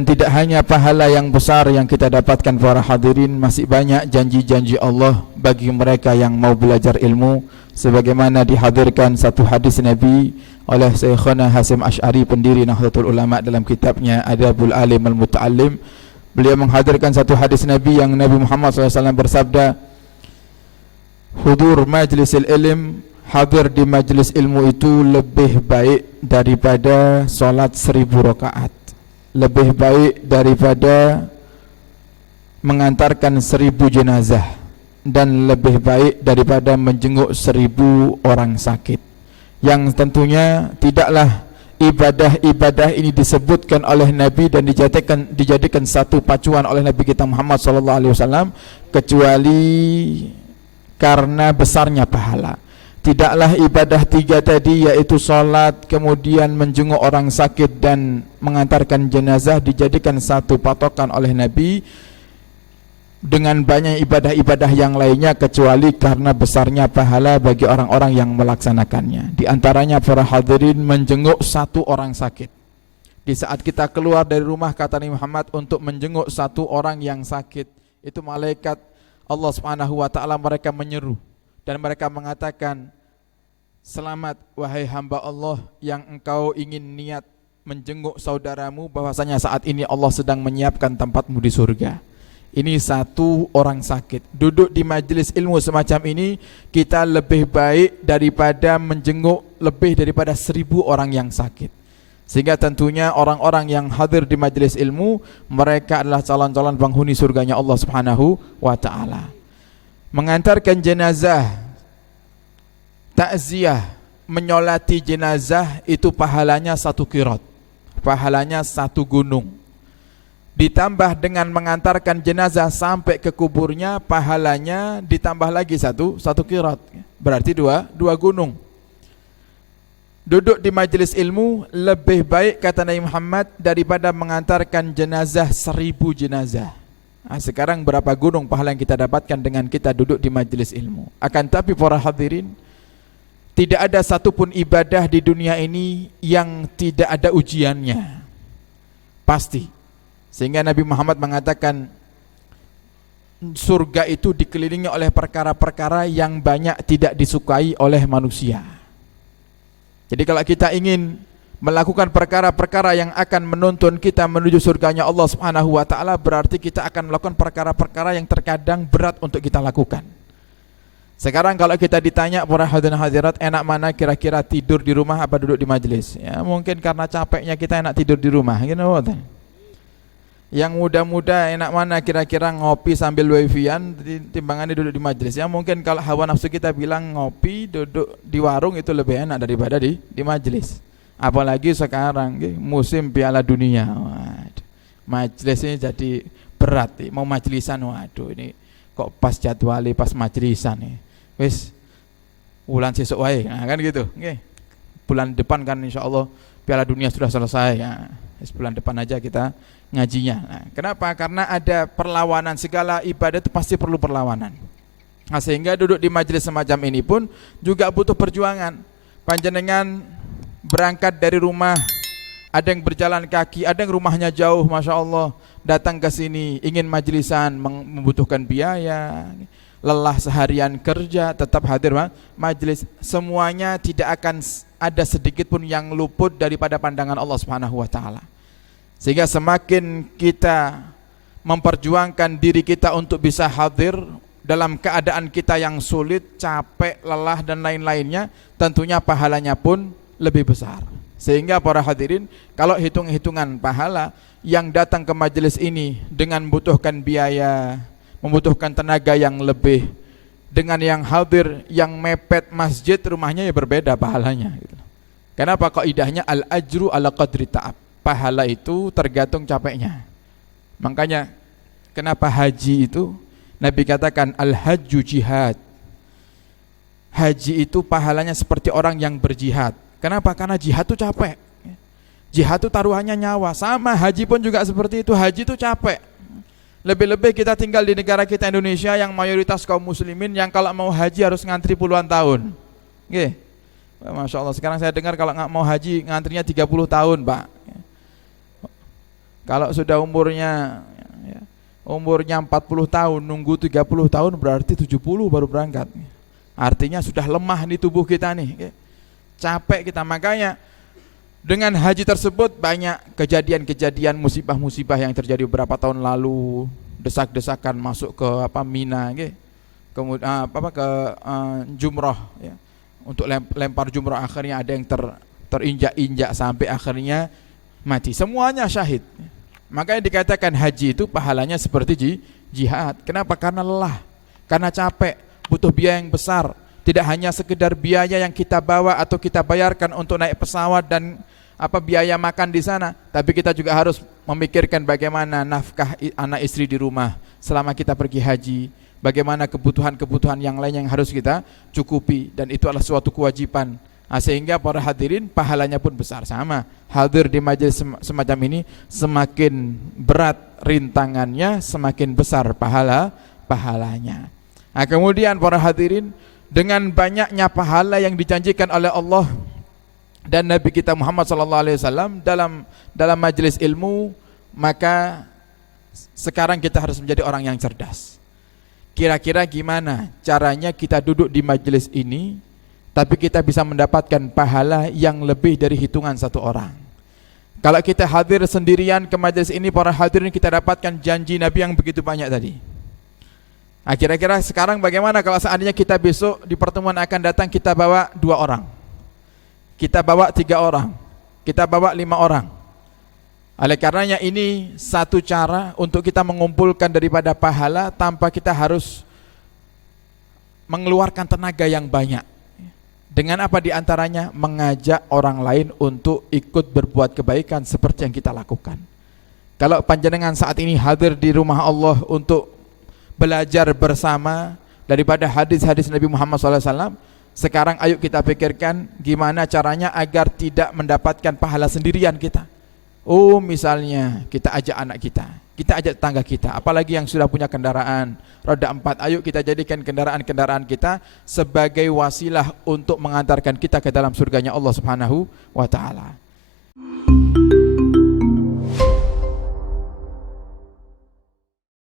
Dan tidak hanya pahala yang besar yang kita dapatkan para hadirin, masih banyak janji-janji Allah bagi mereka yang mau belajar ilmu, sebagaimana dihadirkan satu hadis Nabi oleh Syekhana Hasim Asy'ari, pendiri Nahdlatul Ulama, dalam kitabnya Adabul Alim Al-Muta'allim. Beliau menghadirkan satu hadis Nabi yang Nabi Muhammad SAW bersabda, hudur majlisil ilm, hadir di majlis ilmu itu lebih baik daripada solat 1000 rakaat, lebih baik daripada mengantarkan 1000 jenazah, dan lebih baik daripada menjenguk 1000 orang sakit. Yang tentunya tidaklah ibadah-ibadah ini disebutkan oleh Nabi dan dijadikan satu pacuan oleh Nabi kita Muhammad SAW kecuali karena besarnya pahala. Tidaklah ibadah 3 tadi, yaitu salat, kemudian menjenguk orang sakit dan mengantarkan jenazah, dijadikan satu patokan oleh Nabi dengan banyak ibadah-ibadah yang lainnya, kecuali karena besarnya pahala bagi orang-orang yang melaksanakannya. Di antaranya para hadirin, menjenguk satu orang sakit. Di saat kita keluar dari rumah, kata Nabi Muhammad, untuk menjenguk satu orang yang sakit, itu malaikat Allah Subhanahu wa taala mereka menyeru dan mereka mengatakan, selamat wahai hamba Allah yang engkau ingin niat menjenguk saudaramu, bahwasanya saat ini Allah sedang menyiapkan tempatmu di surga. Ini satu orang sakit. Duduk di majelis ilmu semacam ini, kita lebih baik daripada menjenguk lebih daripada 1000 orang yang sakit. Sehingga tentunya orang-orang yang hadir di majelis ilmu, mereka adalah calon-calon penghuni surganya Allah Subhanahu wa ta'ala. Mengantarkan jenazah, takziah, menyolati jenazah, itu pahalanya 1 qirat, pahalanya 1 gunung. Ditambah dengan mengantarkan jenazah sampai ke kuburnya, pahalanya ditambah lagi 1 qirat, berarti 2 gunung. Duduk di majelis ilmu lebih baik, kata Nabi Muhammad, daripada mengantarkan jenazah 1000 jenazah. Nah, sekarang berapa gunung pahala yang kita dapatkan dengan kita duduk di majelis ilmu. Akan tapi para hadirin, tidak ada satupun ibadah di dunia ini yang tidak ada ujiannya, pasti. Sehingga Nabi Muhammad mengatakan, surga itu dikelilingi oleh perkara-perkara yang banyak tidak disukai oleh manusia. Jadi kalau kita ingin melakukan perkara-perkara yang akan menuntun kita menuju surganya Allah Subhanahu wa taala, berarti kita akan melakukan perkara-perkara yang terkadang berat untuk kita lakukan. Sekarang kalau kita ditanya para hadirin hadirat, enak mana kira-kira, tidur di rumah apa duduk di majelis? Ya mungkin karena capeknya kita enak tidur di rumah, gitu. Yang muda-muda enak mana kira-kira, ngopi sambil wifi-an timbangannya duduk di majelis? Ya mungkin kalau hawa nafsu kita bilang ngopi duduk di warung itu lebih enak daripada di majelis. Apalagi sekarang musim Piala Dunia, waduh, majelisnya jadi berat. Mau majelisan, waduh ini kok pas jadwalnya pas majelisan nih. Wis bulan sesuk wae, nah, kan gitu. Bulan depan kan insyaallah Piala Dunia sudah selesai ya. Bulan depan aja kita ngajinya. Nah, kenapa? Karena ada perlawanan, segala ibadah itu pasti perlu perlawanan. Nah, sehingga duduk di majelis semacam ini pun juga butuh perjuangan. Panjenengan berangkat dari rumah, ada yang berjalan kaki, ada yang rumahnya jauh, masya Allah, datang ke sini ingin majelisan, membutuhkan biaya, lelah seharian kerja, tetap hadir majelis. Semuanya tidak akan ada sedikit pun yang luput daripada pandangan Allah Subhanahu wa taala. Sehingga semakin kita memperjuangkan diri kita untuk bisa hadir dalam keadaan kita yang sulit, capek, lelah dan lain-lainnya, tentunya pahalanya pun lebih besar. Sehingga para hadirin, kalau hitung-hitungan pahala yang datang ke majelis ini dengan membutuhkan biaya, membutuhkan tenaga yang lebih, dengan yang hadir yang mepet masjid rumahnya ya berbeda pahalanya. Kenapa? Qaidahnya al-ajru ala qadri ta'ab. Pahala itu tergantung capeknya. Makanya kenapa haji itu Nabi katakan al-hajju jihad. Haji itu pahalanya seperti orang yang berjihad. Kenapa? Karena jihad itu capek. Jihad itu taruhannya nyawa. Sama haji pun juga seperti itu. Haji itu capek. Lebih-lebih kita tinggal di negara kita Indonesia yang mayoritas kaum muslimin, yang kalau mau haji harus ngantri puluhan tahun. Masya Allah, sekarang saya dengar kalau nggak mau haji ngantrinya 30 tahun Pak. Kalau sudah umurnya 40 tahun, nunggu 30 tahun berarti 70 baru berangkat. Artinya sudah lemah nih tubuh kita nih, capek kita. Makanya dengan haji tersebut banyak kejadian-kejadian musibah-musibah yang terjadi beberapa tahun lalu, desak-desakan masuk ke Mina, kemudian ke jumroh, ya. Untuk lempar jumroh akhirnya ada yang terinjak-injak sampai akhirnya mati. Semuanya syahid. Makanya dikatakan haji itu pahalanya seperti jihad. Kenapa? Karena lelah, karena capek, butuh biaya yang besar. Tidak hanya sekedar biaya yang kita bawa atau kita bayarkan untuk naik pesawat dan biaya makan di sana, tapi kita juga harus memikirkan bagaimana nafkah anak istri di rumah selama kita pergi haji, bagaimana kebutuhan-kebutuhan yang lain yang harus kita cukupi, dan itu adalah suatu kewajiban. Sehingga para hadirin pahalanya pun besar. Sama, hadir di majelis semacam ini semakin berat rintangannya, semakin besar pahalanya. Kemudian para hadirin, dengan banyaknya pahala yang dijanjikan oleh Allah dan Nabi kita Muhammad SAW dalam majelis ilmu, maka sekarang kita harus menjadi orang yang cerdas. Kira-kira gimana caranya kita duduk di majelis ini tapi kita bisa mendapatkan pahala yang lebih dari hitungan satu orang? Kalau kita hadir sendirian ke majelis ini, para hadirin, kita dapatkan janji Nabi yang begitu banyak tadi. Kira-kira sekarang bagaimana kalau seandainya kita besok di pertemuan akan datang, kita bawa 2 orang, kita bawa 3 orang, kita bawa 5 orang. Oleh karenanya ini satu cara untuk kita mengumpulkan daripada pahala tanpa kita harus mengeluarkan tenaga yang banyak. Dengan apa diantaranya? Mengajak orang lain untuk ikut berbuat kebaikan seperti yang kita lakukan. Kalau panjenengan saat ini hadir di rumah Allah untuk belajar bersama daripada hadis-hadis Nabi Muhammad SAW, sekarang ayo kita pikirkan gimana caranya agar tidak mendapatkan pahala sendirian kita. Misalnya kita ajak anak kita ajak tetangga kita, apalagi yang sudah punya kendaraan roda 4, ayo kita jadikan kendaraan-kendaraan kita sebagai wasilah untuk mengantarkan kita ke dalam surganya Allah Subhanahu wa ta'ala.